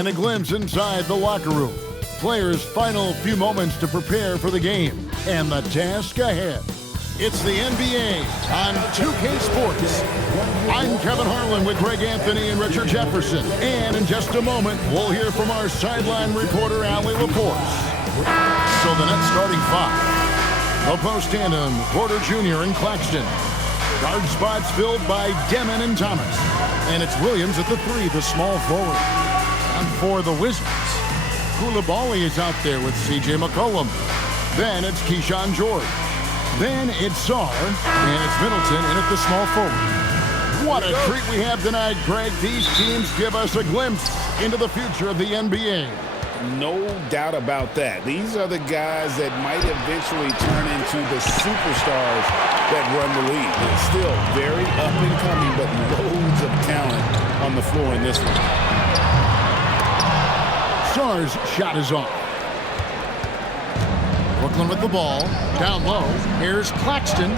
and a glimpse inside the locker room. Players' final few moments to prepare for the game and the task ahead. It's the NBA on 2K Sports. I'm Kevin Harlan with Greg Anthony and Richard Jefferson. And in just a moment, we'll hear from our sideline reporter, Allie Laporte. So the Nets starting five. The post tandem, Porter Jr. and Claxton. Guard spots filled by Demon and Thomas. And it's Williams at the three, the small forward. And for the Wizards, Coulibaly is out there with C.J. McCollum. Then it's Keyshawn George. Then it's Sarr, and it's Middleton in at the small forward. What a treat we have tonight, Greg. These teams give us a glimpse into the future of the NBA. No doubt about that. These are the guys that might eventually turn into the superstars that run the league. They're still very up and coming, but loads of talent on the floor in this one. Sarr's shot is off. Brooklyn with the ball. Down low. Here's Claxton.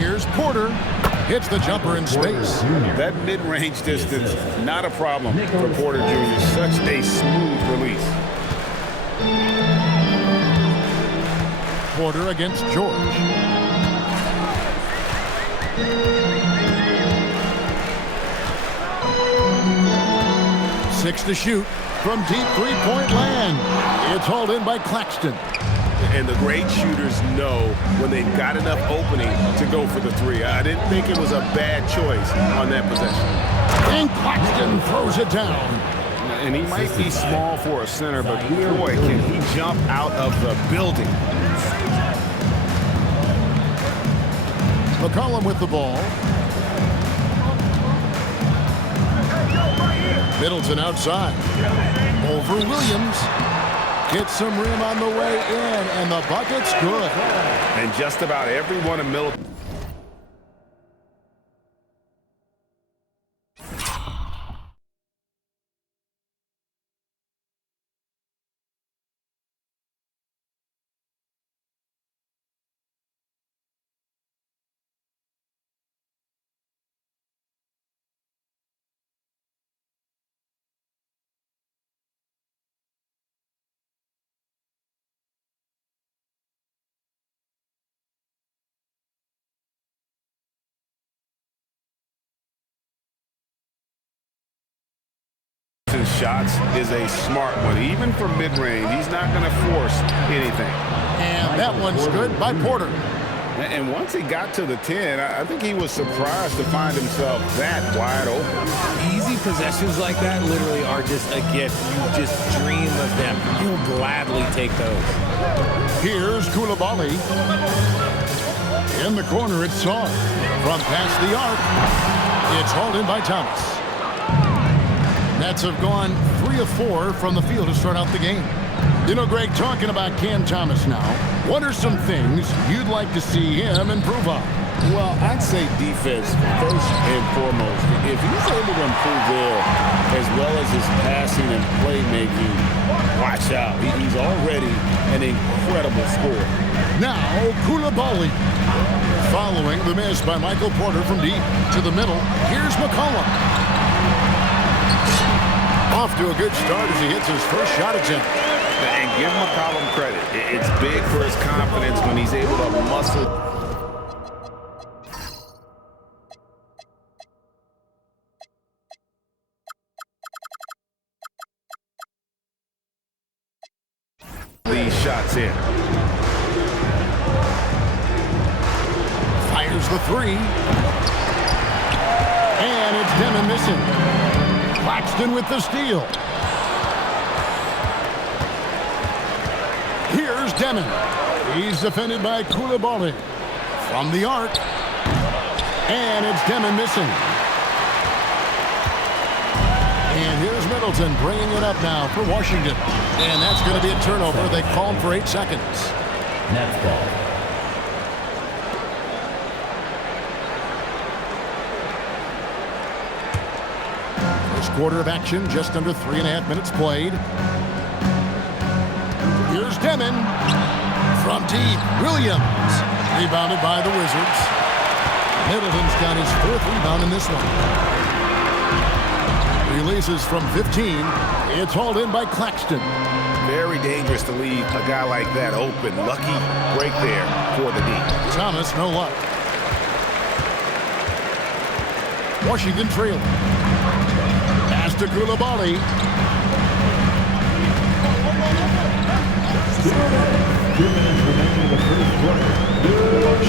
Here's Porter. Hits the jumper in space. That mid-range distance, not a problem for Porter Jr. Such a smooth release. Porter against George. Six to shoot from deep three-point land. It's hauled in by Claxton. And the great shooters know when they've got enough opening to go for the three. I didn't think it was a bad choice on that possession. And Claxton throws it down. And he might be small for a center, but boy, can he jump out of the building. McCollum with the ball. Middleton outside. Over Williams. Gets some rim on the way in, and the bucket's good. And just about every one of Middleton. Shots is a smart one. Even for mid-range, he's not going to force anything. And that one's good by Porter. And once he got to the 10, I think he was surprised to find himself that wide open. Easy possessions like that literally are just a gift. You just dream of them. You'll gladly take those. Here's Coulibaly. In the corner, it's Sarr. From past the arc, it's hauled in by Thomas. Nets have gone 3 of 4 from the field to start out the game. You know, Greg, talking about Cam Thomas now, what are some things you'd like to see him improve on? Well, I'd say defense first and foremost. If he's able to improve there as well as his passing and playmaking, watch out. He's already an incredible scorer. Now, Coulibaly. Following the miss by Michael Porter from deep to the middle, here's McCollum. Off to a good start as he hits his first shot attempt. And give McCollum credit. It's big for his confidence when he's able to muscle. These shots in. Fires the three. And it's Demon missing. Claxton with the steal. Here's Demon. He's defended by Coulibaly. From the arc. And it's Demon missing. And here's Middleton bringing it up now for Washington. And that's going to be a turnover. They called for 8 seconds. Nets ball. Quarter of action, just under 3.5 minutes played. Here's Demon from deep. Williams rebounded by the Wizards. Middleton's got his 4th rebound in this one. Releases from 15. It's hauled in by Claxton. Very dangerous to leave a guy like that open. Lucky break there for the D. Thomas, no luck. Washington trailing. Pass to Coulibaly.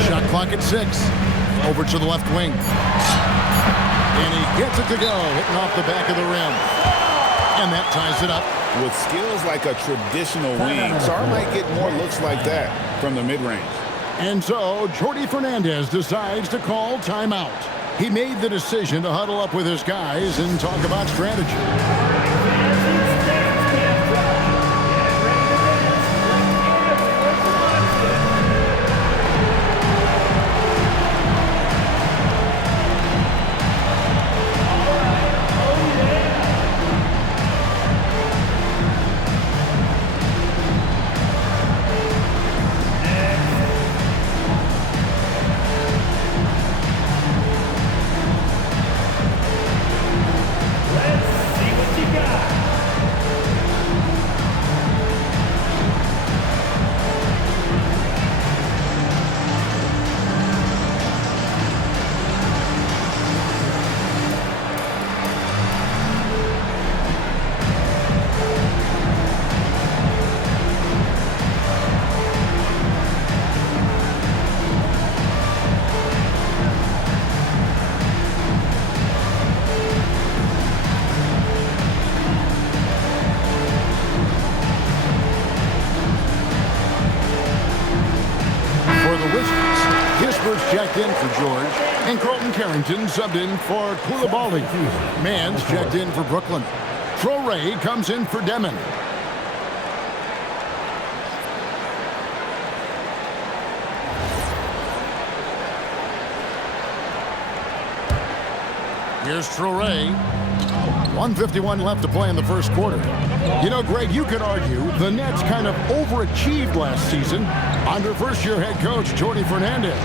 Shot clock at 6. Over to the left wing. And he gets it to go, hitting off the back of the rim. And that ties it up. With skills like a traditional wing, Sarr might get more looks like that from the mid-range. And so, Jordi Fernandez decides to call timeout. He made the decision to huddle up with his guys and talk about strategy. Checked in for George, and Colton Carrington subbed in for Coulibaly. Mans checked in for Brooklyn. Traore comes in for Demon. Here's Traore. 1:51 left to play in the first quarter. You know, Greg, you could argue the Nets kind of overachieved last season under first-year head coach Jordi Fernandez.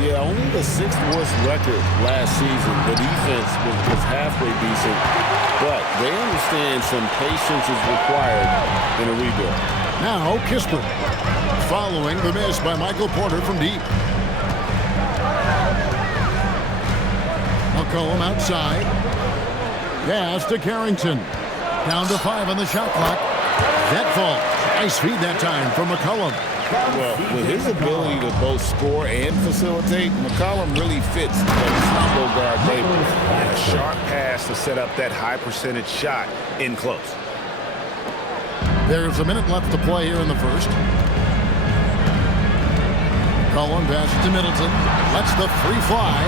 Yeah, only the 6th worst record last season. The defense was halfway decent, but they understand some patience is required in a rebuild. Now, Kispert, following the miss by Michael Porter from deep. McCollum outside. Pass to Carrington. Down to 5 on the shot clock. That falls. Nice feed that time from McCollum. Well, with his ability to both score and facilitate, McCollum really fits the combo guard label. And a sharp pass to set up that high percentage shot in close. There's a minute left to play here in the first. McCollum passes to Middleton. Lets the free fly.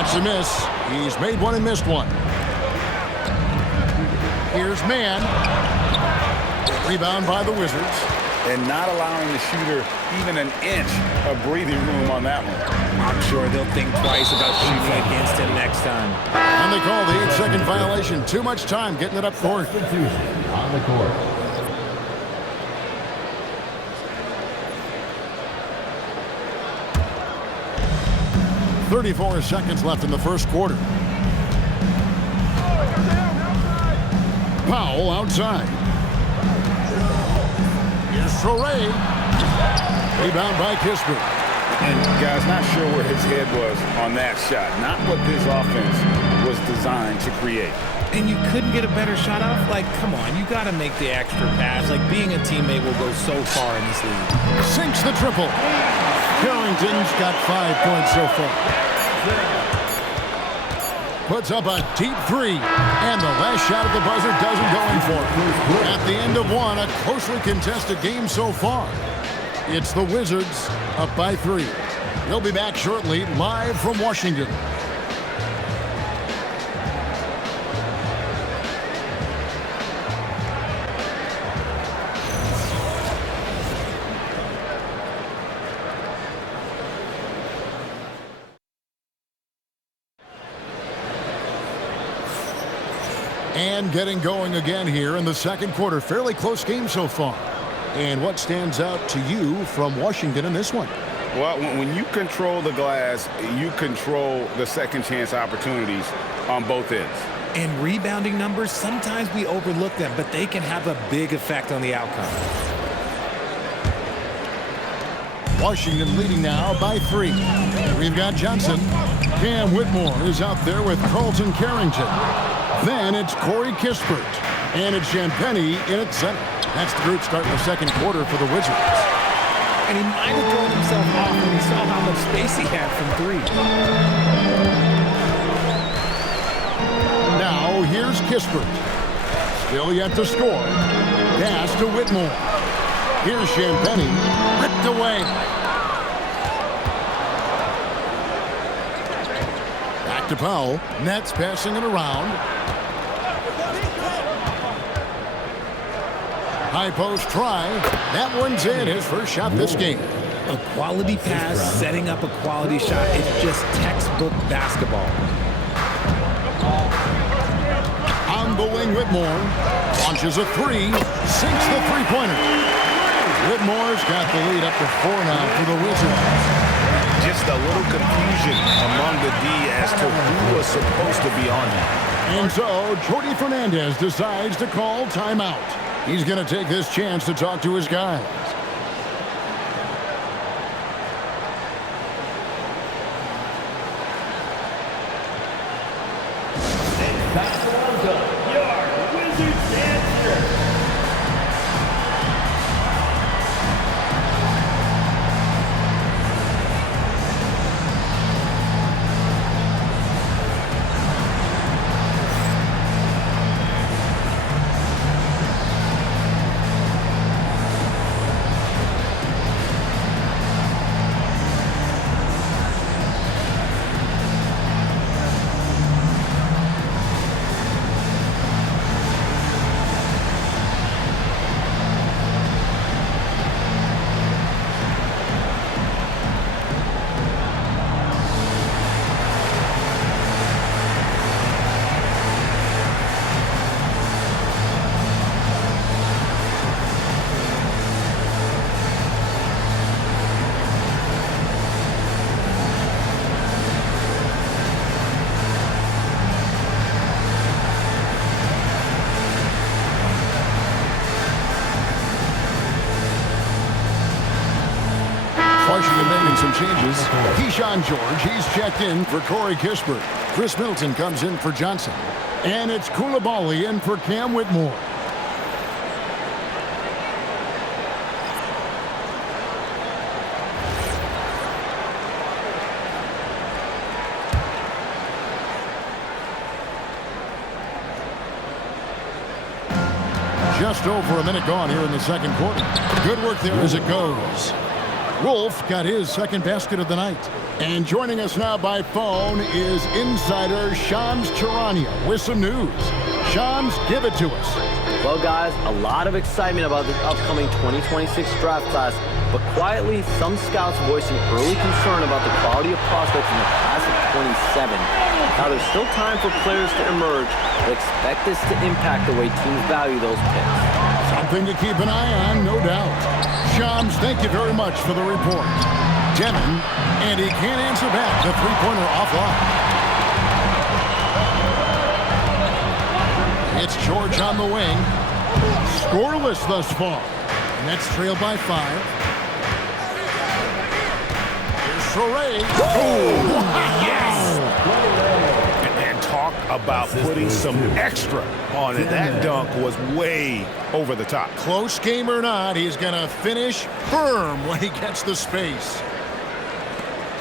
That's a miss. He's made one and missed one. Here's Mann. Rebound by the Wizards. And not allowing the shooter even an inch of breathing room on that one. I'm sure they'll think twice about shooting against him next time. And they call the 8-second violation. Too much time getting it up court. On the court. .34 seconds left in the first quarter. Powell outside. Here's Traore. Rebound by Kispert. And guys, not sure where his head was on that shot. Not what this offense was designed to create. And you couldn't get a better shot off? Like, come on, you got to make the extra pass. Like, being a teammate will go so far in this league. Sinks the triple. Carrington's got 5 points so far. Puts up a deep 3. And the last shot at the buzzer doesn't go in for it. At the end of one, a closely contested game so far. It's the Wizards up by 3. They'll be back shortly, live from Washington. And getting going again here in the second quarter. Fairly close game so far. And what stands out to you from Washington in this one? Well, when you control the glass, you control the second chance opportunities on both ends. And rebounding numbers, sometimes we overlook them, but they can have a big effect on the outcome. Washington leading now by 3. We've got Johnson. Cam Whitmore is out there with Carlton Carrington. Then it's Corey Kispert. And it's Champagnie in at center. That's the group starting the second quarter for the Wizards. And he might have thrown himself off when he saw how much space he had from 3. Now here's Kispert. Still yet to score. Pass to Whitmore. Here's Champagnie. Ripped away. Back to Powell. Nets passing it around. High post try. That one's in. His first shot this game. A quality pass, setting up a quality shot. It's just textbook basketball. On the wing, Whitmore. Launches a 3. Sinks the three-pointer. Whitmore's got the lead up to 4 now for the Wizards. Just a little confusion among the D as to who was supposed to be on him. And so, Jordi Fernandez decides to call timeout. He's going to take this chance to talk to his guys. Washington making some changes. Keyshawn George, he's checked in for Corey Kispert. Chris Middleton comes in for Johnson. And it's Coulibaly in for Cam Whitmore. Just over a minute gone here in the second quarter. Good work there as it goes. Wolf got his second basket of the night. And joining us now by phone is insider Shams Charania with some news. Shams, give it to us. Well, guys, a lot of excitement about this upcoming 2026 draft class, but quietly, some scouts voicing early concern about the quality of prospects in the class of 27. Now, there's still time for players to emerge, but expect this to impact the way teams value those picks. Something to keep an eye on, no doubt. Shams, thank you very much for the report. Demon, and he can't answer back. The three-pointer offline. It's George on the wing. Scoreless thus far. Nets trail by 5. Here's Soray. Oh, yes! And talk about putting some extra on it. That dunk was way over the top. Close game or not, he's going to finish firm when he gets the space.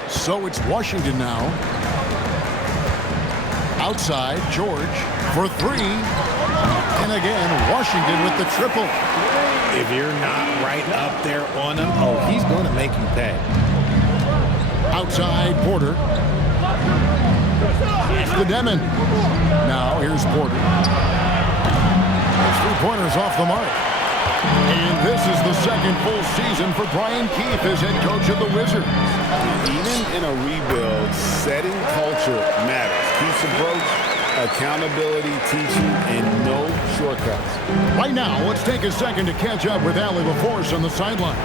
So it's Washington now. Outside, George for 3. And again, Washington with the triple. If you're not right up there on him, oh, he's going to make you pay. Outside, Porter. To Demon. Now, here's Porter. His three-pointer's off the mark. And this is the second full season for Brian Keefe as head coach of the Wizards. Even in a rebuild, setting culture matters. Keepe's approach, accountability, teaching, and no shortcuts. Right now, let's take a second to catch up with Allie LaForce on the sideline.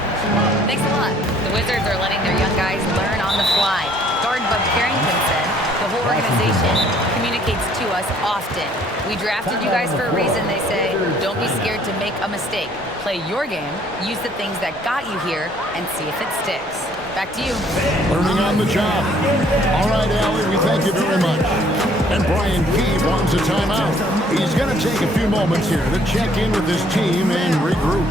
Thanks a lot. The Wizards are letting their young guys learn on the fly. Guard Bub Carrington said the whole organization organization communicates to us often. We drafted you guys for a reason, they say. Don't be scared to make a mistake. Play your game, use the things that got you here, and see if it sticks. Back to you. Learning on the job. All right, Allie, we thank you very much. And Brian Key wants a timeout. He's going to take a few moments here to check in with his team and regroup.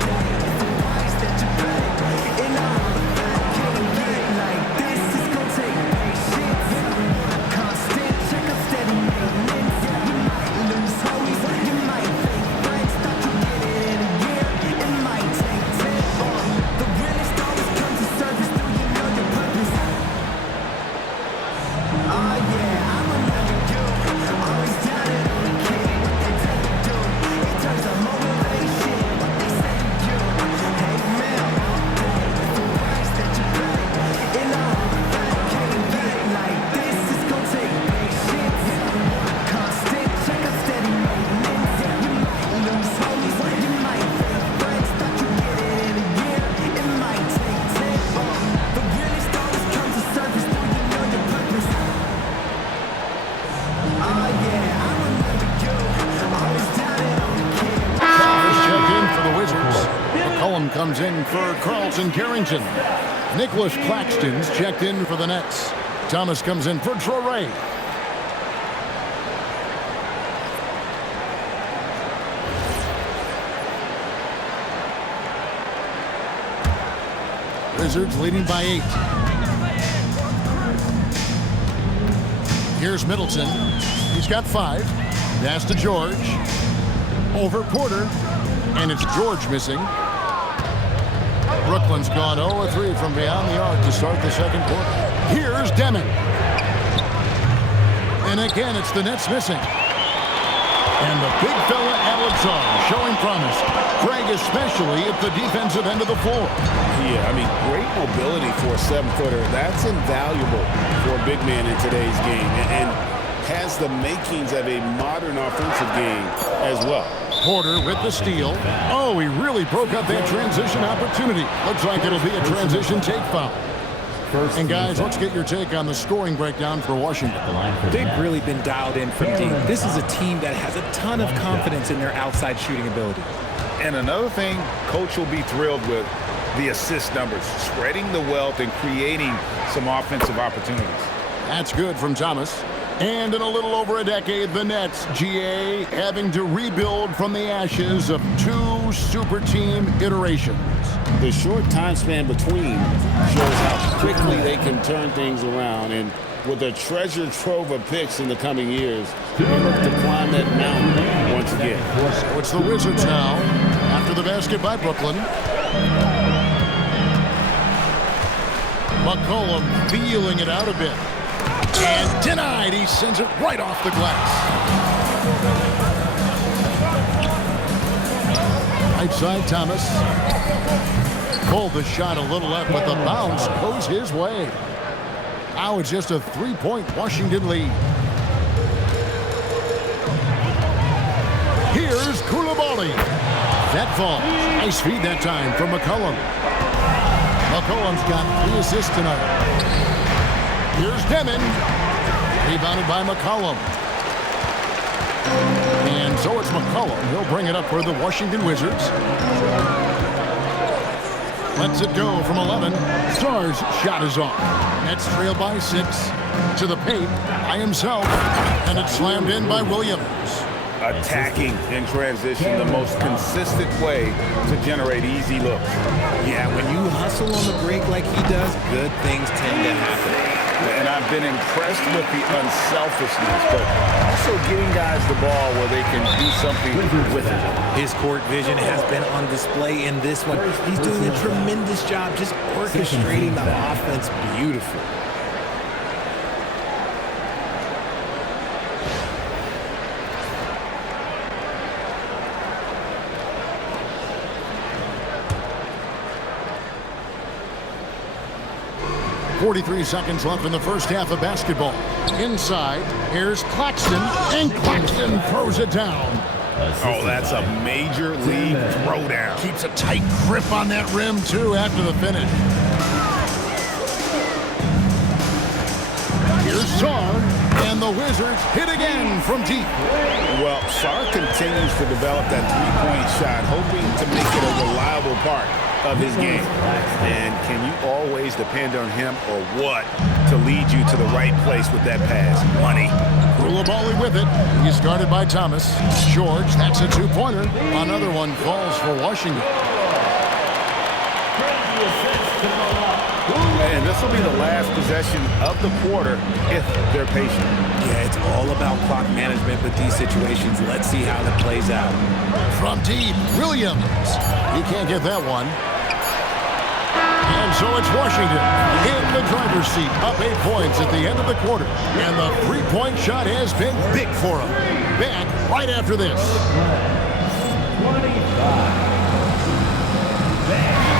Comes in for Carlton Carrington. Nicholas Claxton's checked in for the Nets. Thomas comes in for Traore. Wizards leading by 8. Here's Middleton. He's got 5. Pass to George. Over Porter. And it's George missing. Brooklyn's gone 0-3 from beyond the arc to start the second quarter. Here's Deming. And again, it's the Nets missing. And the big fella Alexar showing promise. Greg especially at the defensive end of the floor. Yeah, I mean, great mobility for a 7-footer. That's invaluable for a big man in today's game. And has the makings of a modern offensive game as well. Porter with the steal. Oh, he really broke up that transition opportunity. Looks like it'll be a transition take foul. And guys, let's get your take on the scoring breakdown for Washington. They've really been dialed in from deep. This is a team that has a ton of confidence in their outside shooting ability. And another thing, Coach will be thrilled with the assist numbers, spreading the wealth and creating some offensive opportunities. That's good from Thomas. And in a little over a decade, the Nets, GA, having to rebuild from the ashes of 2 super team iterations. The short time span between shows how quickly they can turn things around. And with a treasure trove of picks in the coming years, they look to climb that mountain once again. So it's the Wizards now, after the basket by Brooklyn. McCollum feeling it out a bit. And denied. He sends it right off the glass. Right side, Thomas. Pulled the shot a little up, but the bounce goes his way. Now it's just a 3-point Washington lead. Here's Koulibaly. That falls. Nice feed that time from McCollum. McCollum's got 3 assists tonight. Here's Deming. Rebounded by McCollum. And so it's McCollum. He'll bring it up for the Washington Wizards. Lets it go from 11. Stars shot is off. Nets trail by 6. To the paint by himself. And it's slammed in by Williams. Attacking in transition, the most consistent way to generate easy looks. Yeah, when you hustle on the break like he does, good things tend to happen. And I've been impressed with the unselfishness, but also getting guys the ball where they can do something with it. His court vision has been on display in this one. He's doing a tremendous job just orchestrating the offense beautifully. .43 seconds left in the first half of basketball. Inside, here's Claxton, and Claxton throws it down. Oh, that's a major league throwdown. Keeps a tight grip on that rim, too, after the finish. Here's Sarr, and And the Wizards hit again from deep. Well, Sarr continues to develop that three-point shot, hoping to make it a reliable part of his game. And can you always depend on him or what to lead you to the right place with that pass? Money. Koulibaly with it. He's guarded by Thomas. George, that's a two-pointer. Another one falls for Washington. And this will be the last possession of the quarter if they're patient. Yeah, it's all about clock management with these situations. Let's see how that plays out. From deep, Williams. He can't get that one. And so it's Washington in the driver's seat, up 8 points at the end of the quarter. And the three-point shot has been big for him. Back right after this. 25.